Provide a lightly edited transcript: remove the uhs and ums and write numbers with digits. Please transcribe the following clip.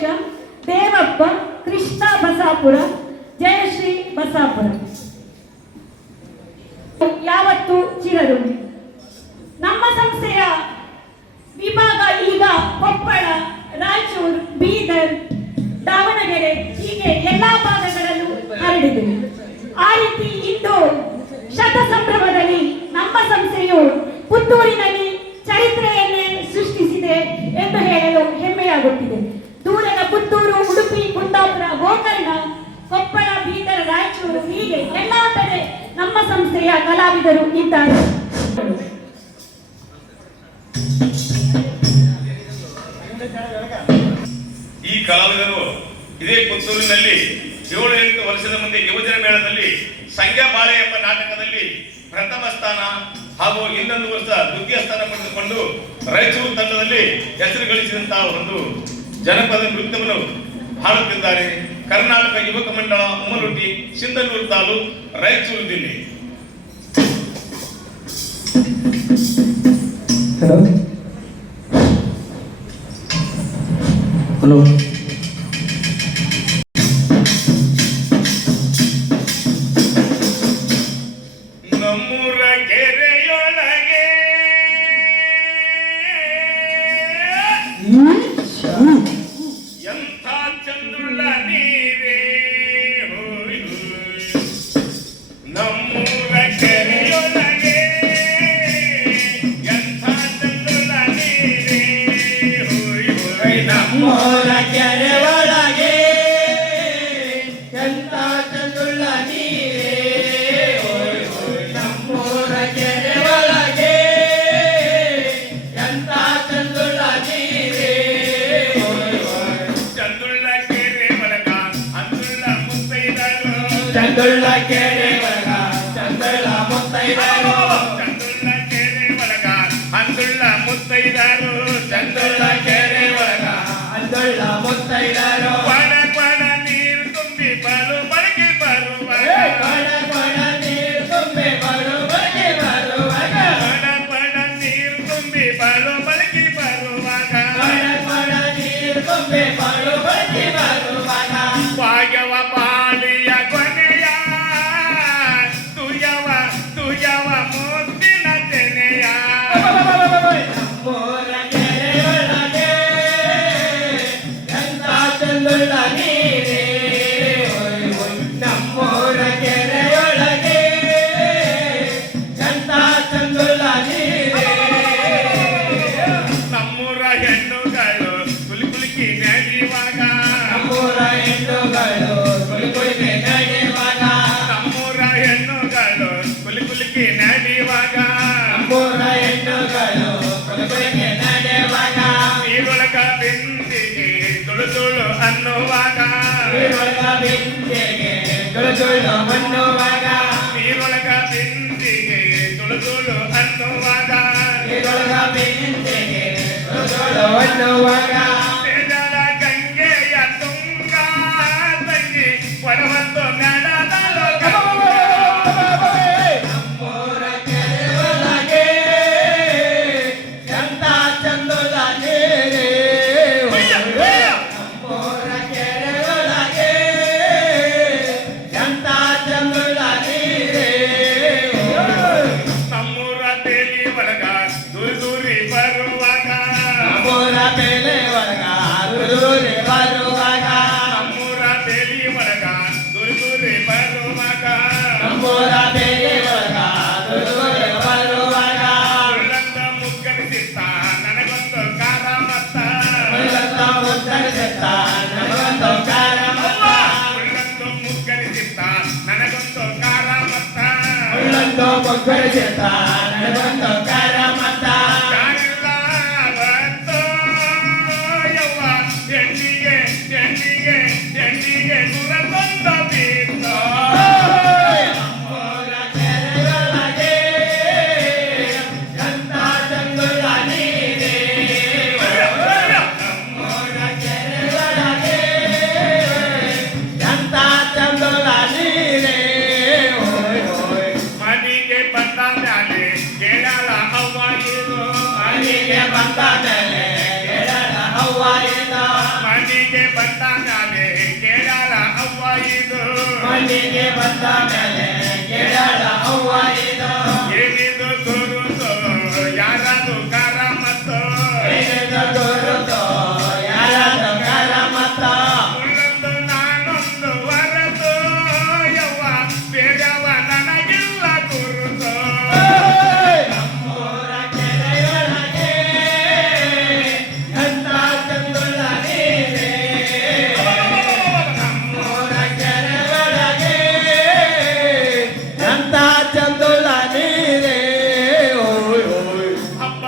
ಉಮೇಶ, ದೇವಪ್ಪ, ಕೃಷ್ಣ ಬಸಾಪುರ, ಜಯಶ್ರೀ ಬಸಾಪುರ. ಯಾವತ್ತು ಚಿರಋಣಿ. ನಮ್ಮ ಸಂಸ್ಥೆಯ ವಿಭಾಗ ಈಗ ಕೊಪ್ಪಳ, ರಾಯಚೂರು, ಬೀದರ್, ದಾವಣಗೆರೆ ಹೀಗೆ ಎಲ್ಲಾ ಭಾಗಗಳಲ್ಲೂ ಹರಡಿದೆ. ಆ ರೀತಿ ಇಂದು ಶತ ಸಂಭ್ರಮದಲ್ಲಿ ನಮ್ಮ ಸಂಸ್ಥೆಯು ಪುತ್ತೂರಿನಲ್ಲಿ ಚರಿತ್ರೆಯನ್ನೇ ಸೃಷ್ಟಿಸಿದೆ ಎಂದು ಹೇಳಲು ಹೆಮ್ಮೆಯಾಗುತ್ತಿದೆ. ದೂರದ ಪುತ್ತೂರು, ಉಡುಪಿ, ಕುಂದಾಪುರ, ಗೋಕರ್ಣ, ಕೊಪ್ಪಳ, ಬೀದರ್, ರಾಯಚೂರು ಹೀಗೆ ಎಲ್ಲಾ ಕಡೆ ನಮ್ಮ ಸಂಸ್ಥೆಯ ಕಲಾವಿದರು ಇದ್ದಾರೆ. ಈ ಕಲಾವಿದರು ಇದೇ ಪುತ್ತೂರಿನಲ್ಲಿ 7-8 ವರ್ಷದ ಮುಂದೆ ಯುವಜನ ಮೇಳದಲ್ಲಿ ಸಂಖ್ಯಾ ಬಾಳೆ ಎಂಬ ನಾಟಕದಲ್ಲಿ ಪ್ರಥಮ ಸ್ಥಾನ ಹಾಗೂ ಇನ್ನೊಂದು ವರ್ಷ ದ್ವಿತೀಯ ಸ್ಥಾನ ಪಡೆದುಕೊಂಡು ರಾಯಚೂರು ತಂಡದಲ್ಲಿ ಹೆಸರು ಗಳಿಸಿದಂತಹ ಒಂದು ಜನಪದ ನೃತ್ಯವನ್ನು ಹಾಡುತ್ತಿದ್ದಾರೆ. ಕರ್ನಾಟಕ ಯುವಕ ಮಂಡಳ, ಉಮ್ಮಲುಟ್ಟಿ, ಸಿಂಧನೂರು ತಾಲೂಕು, ರಾಯಚೂರು ಜಿಲ್ಲೆ. ಹಲೋ ನಮ್ಮೂರ ಕೆರೆಯೊಳಗೆ ಎಂಥ ಚಂದುಳ್ಳ ನೀರೇ, ನಮ್ಮೂರ ಕೆರೆಯೊಳಗೆ ಎಂಥ ಚಂದುಳ್ಳ ನೀರೇ, ನಮ್ಮೂರ ಕೆರೆ ಒಳಗೆ ಎಂತ ಚಂದುಳ್ಳ ನೀರೇ, ನಮ್ಮೂರ ಕೆರೆ ಒಳಗೆ ಎಂತ ಚಂದುಳ್ಳ ನೀರೇ, ಚಂದುಳ್ಳ ಕೆರೆ ಒಳಗ ಅಂದುಳ್ಳ ಮುತ್ತೈದರು, ಚಂದುಳ್ಳ ಕೆರೆ ಒಳಗ ಚಂದುಳ್ಳ ಮುತ್ತೈದರು, ಚಂದುಳ್ಳ ಕೆರೆ ಒಳಗ ಅಂದುಳ್ಳ ಮುತ್ತೈದರು, ಚಂದುಳ್ಳ ಕೆರೆ ಒಳಗ ಅಂದುಳ್ಳ ಮುತ್ತೈದರು, ಕೊಡ ಕೊಡ ನೀರು ತುಂಬಿ ಬರು ಬಳಕೆ ಬರುವಾಗ, ಕೊಡ ಕೊಡ ನೀರು ತುಂಬಿ ಬರು ಬಗೆ ಬರುವಾಗ, ಕೊಡ ಕೊಡ ನೀರು ತುಂಬಿ ಬರು ಬಳಕೆ ಬರುವಾಗ, ಕೊಡ ಕೊಡ ನೀರು ತುಂಬಿ ಬರು ಬಗೆ ಬರುವಾಗ, ಭಾಗ್ಯವ ಬಾಳಿಯ ಕೊನೆಯ ತುಯವ ತುಯವ ಮುತ್ತಿನ ತೆನೆಯ, ನಮ್ಮೂರ ಕೆರೆ ಒಳಗೆ ಎಂತ ಚಂದುಳ್ಳ ನೀರೇ, ನಮ್ಮೂರ ಕೆರೆ ಒಳಗೆ ಎಂತ ಚಂದುಳ್ಳ ನೀರೇ, ನಮ್ಮೂರ ಹೆಣ್ಣುಗಳು ಕುಲಿಕುಲಿಕಿ ನಡೆಯುವಾಗ, ನಮ್ಮೂರ ಹೆಣ್ಣುಗಳು ಕುಳಿಕುಳಿಕೆ ನಡೆಯುವಾಗ, ನಮ್ಮೂರ ಹೆಣ್ಣುಗಳು ಕುಲಿಕುಲಿಕಿ ನಡೆಯುವಾಗ, ನಮ್ಮೂರ ಹೆಣ್ಣುಗಳು ಕುಳಿಕುಳಿಕೆ ನಡೆಯುವಾಗ, ನೀರೊಳಗ ಬಿಂದಿಗೆ ತುಳು ತುಳು ಅನ್ನುವಾಗ, ನೀರೊಳಗ ಬಿಂದಿಗೆ ತುಳು ತುಳು ಅನ್ನುವಾಗ, ನೀರೊಳಗ ಬಿಂದಿಗೆ ತುಳು ತುಳು ಅನ್ನುವಾಗ, ನೀರೊಳಗ ಬಿಂದಿಗೆ ತುಳು ತುಳು ಅನ್ನುವಾಗ, ಬೇಜಾರ ಗಂಗೆಯ ತುಂಗ ತಂಗಿ ಕೊಡವಂತು ನಡೆದಲು ನಮ್ಮೂರ ಕೆರೆ ಒಳಗೆ ಎಂತ ಚಂದುಳ್ಳ ನೀರೇ, ನಮ್ಮೂರ ಕೆರೆ ಒಳಗೆ ಎಂತ ಚಂದುಳ್ಳ ನೀರೇ, ನಮ್ಮೂರ ಬೇಲಿ ಒಳಗ ದೂರಿ ದೂರಿ ಬರುವಾಗ, ನಮ್ಮೂರ ಬೆಲೆ ಒಳಗ ದೂರಿ ಬರುವಾಗ, ನಮ್ಮೂರ ಬೇಲಿ ಒಳಗ ದೂರಿ ದೂರಿ ಬರುವಾಗ, ನಮ್ಮೂರ ಬೆಲೆ ಒಳಗ ದೂರಿ ಬರುವಾಗ, ಉಳ್ಳಂತ ಮುಗ್ಗರಿಸಿತ್ತ ನನಗೊಂದು ಕಾರ ಮತ್ತ, ಉಳ್ಳಂತ ಮುಗ್ಗರಿಸಿತ್ತ ನನಗೊಂದು ಕಾರ ಮತ್ತ, ಉಳ್ಳಂತ ಮುಗ್ಗರಿಸಿತ್ತ ನನಗೊಂದು ಕಾರ ಮತ್ತ, ಉಳ್ಳಂತ ಮುಗ್ಗರಿಸಿತ್ತ ನನಗೊಂದು ಕಾರ ಮತ್ತ, ಯಾರಿಲ್ಲ ಅವತ್ತು ಯವ್ವ ಹೆಣ್ಣಿಗೆ ಹೆಣ್ಣಿಗೆ ಹೆಣ್ಣಿಗೆ ದುರದೊಂದ ಬಿತ್ತ, ನಮ್ಮೂರ ಕೆರೆ ಒಳಗೆ ಎಂತ ಚಂದುಳ್ಳ ನೀರೇ, ನಮ್ಮೂರ ಕೆರೆ ಒಳಗೆ ಎಂತ ಚಂದುಳ್ಳ ನೀರೇ, ಮನೆಗೆ ಬಂದ ಮ್ಯಾಲೆ ಕೇಳಲ ಅವ್ವ ಇದು, ಮನೆಗೆ ಬಂದ ಮೇಲೆ ಕೇಳಲ ಅವ್ವ ಇದು, ಮನೆಗೆ ಬಂದ ಮ್ಯಾಲೆ ಕೇಳಾಳ ಅವ್ವ ಇದು ಮನೆಗೆ ಬಂದ ಮೇಲೆ ಕೇಳಾಳ ಅವ್ವ ಇದು